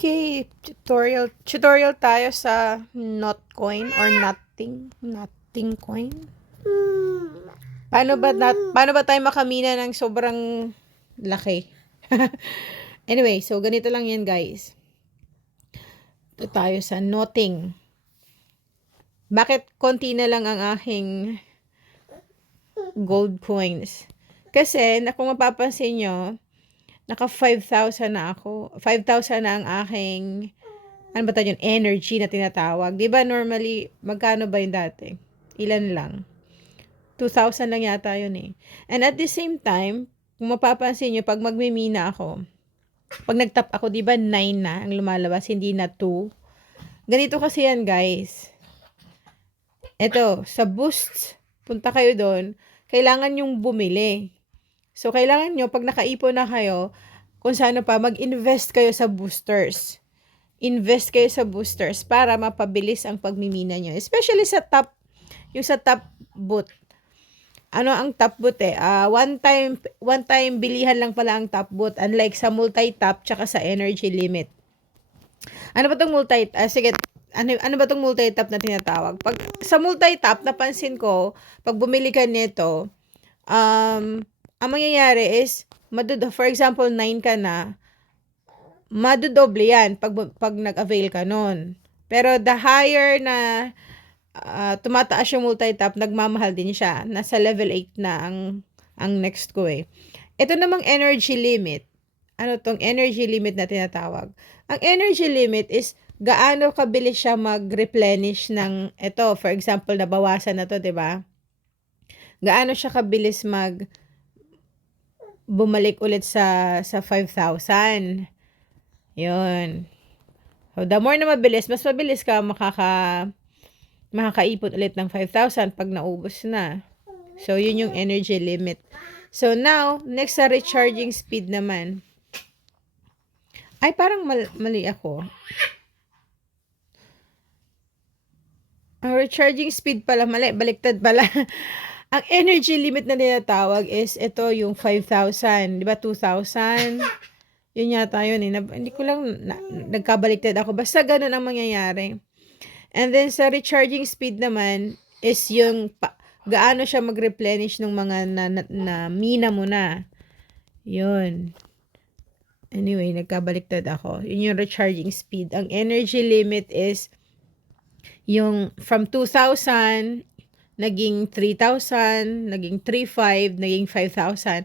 Okay, tutorial tayo sa Notcoin or Nothing coin. Paano ba tayo makamina ng sobrang laki? Anyway, so ganito lang yan, guys. Ito tayo sa Nothing. Bakit konti na lang ang aking gold coins? Kasi, kung mapapansin nyo, naka 5,000 na ako. 5,000 na ang aking, ano ba tayo yun? Energy na tinatawag. Diba normally, magkano ba yun dati? Ilan lang? 2,000 lang yata yun eh. And at the same time, kung mapapansin nyo, pag magmimina ako, pag nagtap ako, diba 9 na ang lumalabas, hindi na 2. Ganito kasi yan, guys. Ito, sa boosts, punta kayo doon, kailangan yung bumili. So, kailangan nyo, pag nakaipon na kayo, kung saan pa, mag-invest kayo sa boosters. Invest kayo sa boosters para mapabilis ang pagmimina nyo. Especially sa top, yung sa top boot. Ano ang top boot eh? One time bilihan lang pala ang top boot. Unlike sa multi-top tsaka sa energy limit. Ano ba tong sige, ano ba tong multi-top na tinatawag? Pag sa multi-top, napansin ko, pag bumili ka nito, ang mangyayari is, for example, 9 ka na, madodoble yan pag nag-avail ka nun. Pero the higher na tumataas yung multi-tap, nagmamahal din siya. Nasa level 8 na ang next ko eh. Ito namang energy limit. Ano tong energy limit na tinatawag? Ang energy limit is gaano kabilis siya mag-replenish ng ito. For example, nabawasan na to, 'di ba? Gaano siya kabilis bumalik ulit sa 5,000. Yun. So, the more na mabilis, mas mabilis ka makakaipon ulit ng 5,000 pag naubos na. So, yun yung energy limit. So, now, next sa recharging speed naman. Ay, parang mali ako. Ang recharging speed pala, mali. Baliktad pala. Ang energy limit na tinatawag is ito yung 5,000. Di ba 2,000? Yun yata yun eh. Hindi ko lang nagkabaliktad ako. Basta ganun ang mangyayari. And then sa recharging speed naman is yung gaano siya mag-replenish ng mga na mina mo na. Yun. Anyway, nagkabaliktad ako. Yun yung recharging speed. Ang energy limit is yung from 2,000 naging 3,000, naging 3,500, naging 5,000.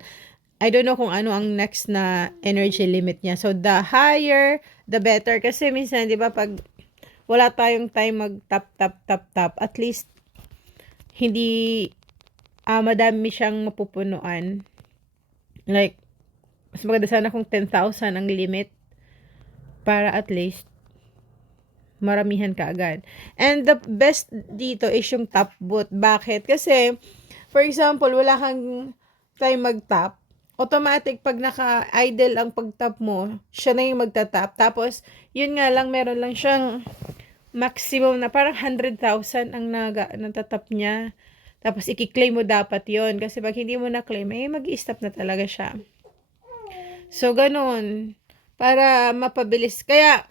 I don't know kung ano ang next na energy limit niya. So, the higher, the better. Kasi minsan, di ba, pag wala tayong time mag-tap, at least, hindi, madami siyang mapupunuan. Like, mas maganda sana kung 10,000 ang limit para at least, maramihan ka agad. And the best dito is yung top boot. Bakit? Kasi, for example, wala kang time mag-tap, automatic pag naka-idle ang pag-tap mo, siya na yung magta-tap. Tapos, yun nga lang, meron lang siyang maximum na parang 100,000 ang natatap niya. Tapos, i-claim mo dapat yon. Kasi pag hindi mo na-claim, mag-i-stop na talaga siya. So, ganun. Para mapabilis. Kaya,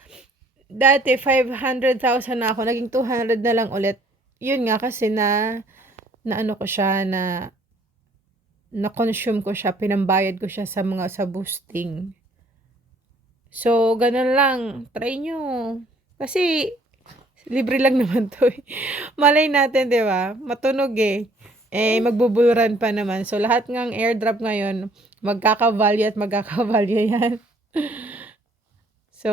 dati 500,000 na ako, naging 200 na lang ulit. Yun nga kasi na ano ko siya, na-consume ko siya, pinambayad ko siya sa boosting. So, ganun lang. Try nyo. Kasi, libre lang naman to eh. Malay natin, di ba? Matunog eh. Magbubuluran pa naman. So, lahat ng airdrop ngayon, magkaka-value at magkaka-value yan. So,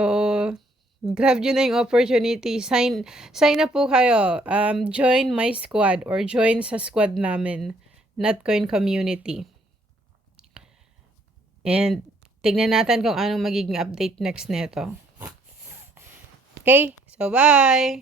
grab nyo na yung opportunity. Sign na po kayo. Join my squad or join sa squad namin. Notcoin community. And, tignan natin kung anong magiging update next nito. Okay? So, bye!